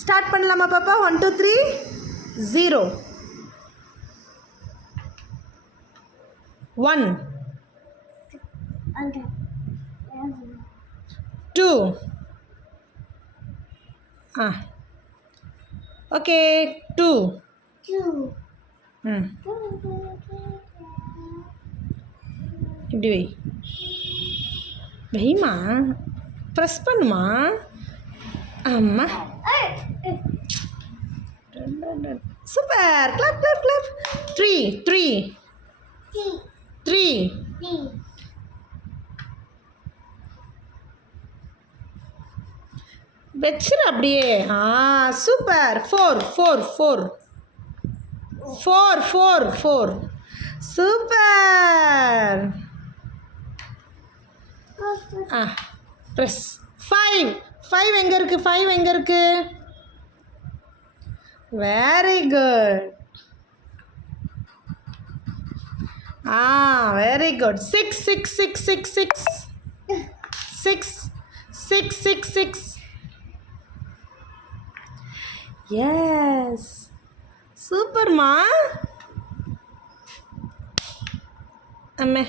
Start பண்ணலாமா பாப்பா? 1 2 3 0 1 2 okay 2 இப்படி வைமா, ப்ரெஸ் பண்ணுமா. அம்மா சூப்பர். Clap clap clap. 3 3 3 வச்சிரு அப்படியே. சூப்பர். 4 4 4 4 4 4 சூப்பர். ப்ரெஸ். 5 5 எங்கே இருக்குது? 5 எங்கே இருக்குது? Very good. Very good. 6 6 6 6 6 6 6 6 6 yes சூப்பர்மா. அம்மே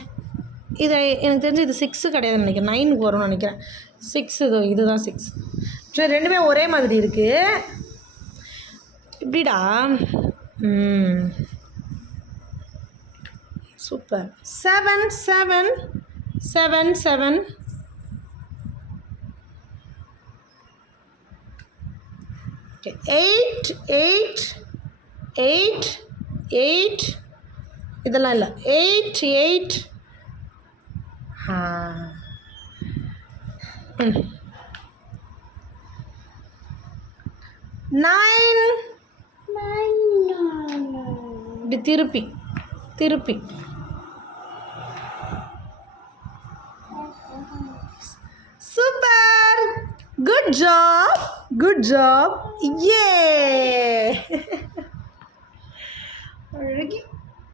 இது எனக்கு தெரிஞ்சு இது 6 கிடையாதுன்னு நினைக்கிறேன், 9க்கு வரும்னு நினைக்கிறேன். 6 இதுதான் 6. சரி, ரெண்டுமே ஒரே மாதிரி இருக்குது. இப்படிடா. சூப்பர். 7 7 7 7 8 8 8 8 இதெல்லாம் இல்லை. 8 8 9 இப்படி திருப்பி திருப்பி. Super. Good job good job. ஏ அழகி.